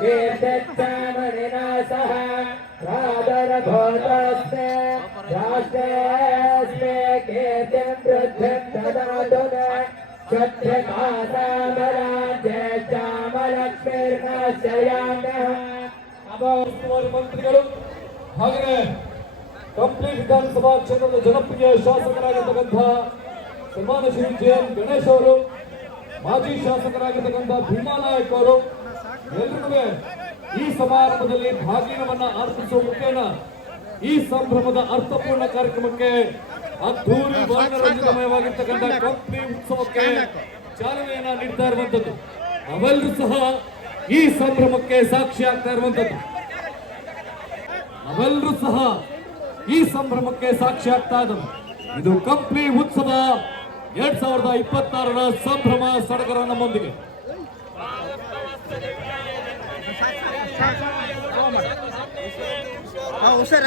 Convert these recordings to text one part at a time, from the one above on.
कीर्तिच्चामणिना सह राधरभूतस्ते राष्ट्रेऽस्मे कीर्तिं वृद्धिं ददातु मे ಕ್ಷತ್ರಿಕಾಸಾಮರಾಜ್ಯಶ್ಚಾಮಲಕ್ಷ್ಮೀರ್ನಾಶಯಾಮ್ಯಹಂ ಉಸ್ತುವಾರಿ ಮಂತ್ರಿಗಳು ಹಾಗೆಯೇ ಕಂಪ್ಲೀಟ್ ವಿಧಾನಸಭಾ ಕ್ಷೇತ್ರದ ಜನಪ್ರಿಯ ಶಾಸಕರಾಗಿರ್ತಕ್ಕಂಥ ಸನ್ಮಾನ ಶ್ರೀ ಜೆ ಎನ್ ಗಣೇಶ್ ಅವರು ಮಾಜಿ ಶಾಸಕರಾಗಿರ್ತಕ್ಕಂಥ ಭೀಮಾ ನಾಯಕ್ ಅವರು ಎಲ್ರಿಗೂ ಈ ಸಮಾರಂಭದಲ್ಲಿ ಭಾಗಿನವನ್ನ ಅರ್ಪಿಸುವ ಮುಖೇನ ಈ ಸಂಭ್ರಮದ ಅರ್ಥಪೂರ್ಣ ಕಾರ್ಯಕ್ರಮಕ್ಕೆ ಅದ್ಧೂರಿ ವರ್ಣರಂಜಿತಮಯವಾಗಿರ್ತಕ್ಕಂಥ ಕಂಪ್ಲಿ ಉತ್ಸವಕ್ಕೆ ಚಾಲನೆಯನ್ನ ನೀಡ್ತಾ ಇರುವಂತದ್ದು ಅವೆಲ್ಲರೂ ಸಹ ಈ ಸಂಭ್ರಮಕ್ಕೆ ಸಾಕ್ಷಿ ಆಗ್ತಾ ಇರುವಂತದ್ದು ಅವೆಲ್ಲರೂ ಸಹ ಈ ಸಂಭ್ರಮಕ್ಕೆ ಸಾಕ್ಷಿ ಆಗ್ತಾ ಇದ್ದವು ಇದು ಕಂಪ್ಲಿ ಉತ್ಸವ ಎರಡ್ ಸಾವಿರದ ಇಪ್ಪತ್ತಾರರ ಸಂಭ್ರಮ ಸಡಗರ ನಮ್ಮೊಂದಿಗೆ. ಹಾ ಹುಷಾರ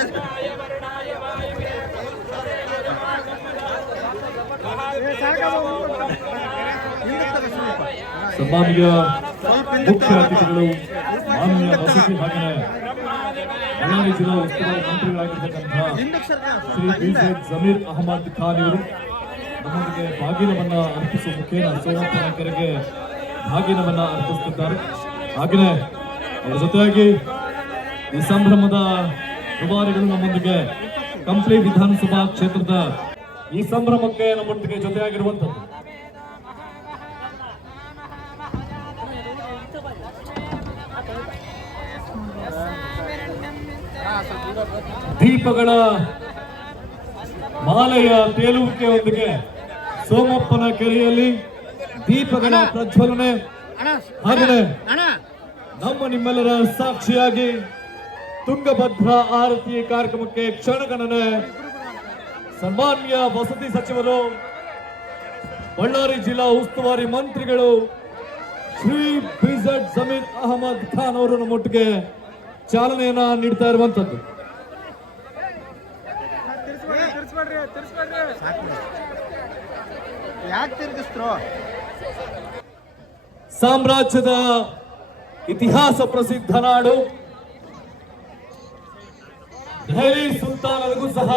ಸನ್ಮಾನ್ಯ ಮುಖ್ಯ ಅತಿಥಿಗಳು, ಮಾನ್ಯ ವಸತಿ ಜಿಲ್ಲಾ ಉಸ್ತುವಾರಿ ಮಂತ್ರಿಗಳಾಗಿರ್ತಕ್ಕಂತಹ ಶ್ರೀ ಬಿ ಜೆಡ್ ಜಮೀರ್ ಅಹಮದ್ ಖಾನ್ ಇವರು ನಮ್ಮೊಂದಿಗೆ ಬಾಗಿನವನ್ನ ಅರ್ಪಿಸುವ ಮುಖೇನ ಸೋಮಪ್ಪನ ಕೆರೆಗೆ ಬಾಗಿನವನ್ನ ಅರ್ಪಿಸುತ್ತಿದ್ದಾರೆ. ಹಾಗೆಯೇ ಜೊತೆಯಾಗಿ ಈ ಸಂಭ್ರಮದ ದುಬಾರಿಗಳು ನಮ್ಮೊಂದಿಗೆ ಕಂಪ್ಲಿ ವಿಧಾನಸಭಾ ಕ್ಷೇತ್ರದ ಈ ಸಂಭ್ರಮಕ್ಕೆ ನಮ್ಮೊಟ್ಟಿಗೆ ಜೊತೆಯಾಗಿರುವಂಥದ್ದು. ದೀಪಗಳ ಮಾಲೆಯ ತೇಲುವಿಕೆಯೊಂದಿಗೆ ಸೋಮಪ್ಪನ ಕೆರೆಯಲ್ಲಿ ದೀಪಗಳ ಪ್ರಜ್ವಲನೆ. ಹಾಗೆಯೇ ನಮ್ಮ ನಿಮ್ಮೆಲ್ಲರ ಸಾಕ್ಷಿಯಾಗಿ ತುಂಗಭದ್ರಾ ಆರತಿ ಕಾರ್ಯಕ್ರಮಕ್ಕೆ ಕ್ಷಣಗಣನೆ ಸನ್ಮಾನ್ಯ ವಸತಿ ಸಚಿವರು ಬಳ್ಳಾರಿ ಜಿಲ್ಲಾ ಉಸ್ತುವಾರಿ ಮಂತ್ರಿಗಳು ಶ್ರೀ ಬಿಜೆಡ್ ಜಮೀರ್ ಅಹಮದ್ ಖಾನ್ ಅವರು ನಮ್ಮೊಟ್ಟಿಗೆ ಚಾಲನೆಯನ್ನ ನೀಡ್ತಾ ಇರುವಂತದ್ದು. ಸಾಮ್ರಾಜ್ಯದ ಇತಿಹಾಸ ಪ್ರಸಿದ್ಧ ನಾಡು. ದೆಹಲಿ ಸುಲ್ತಾನರಿಗೂ ಸಹ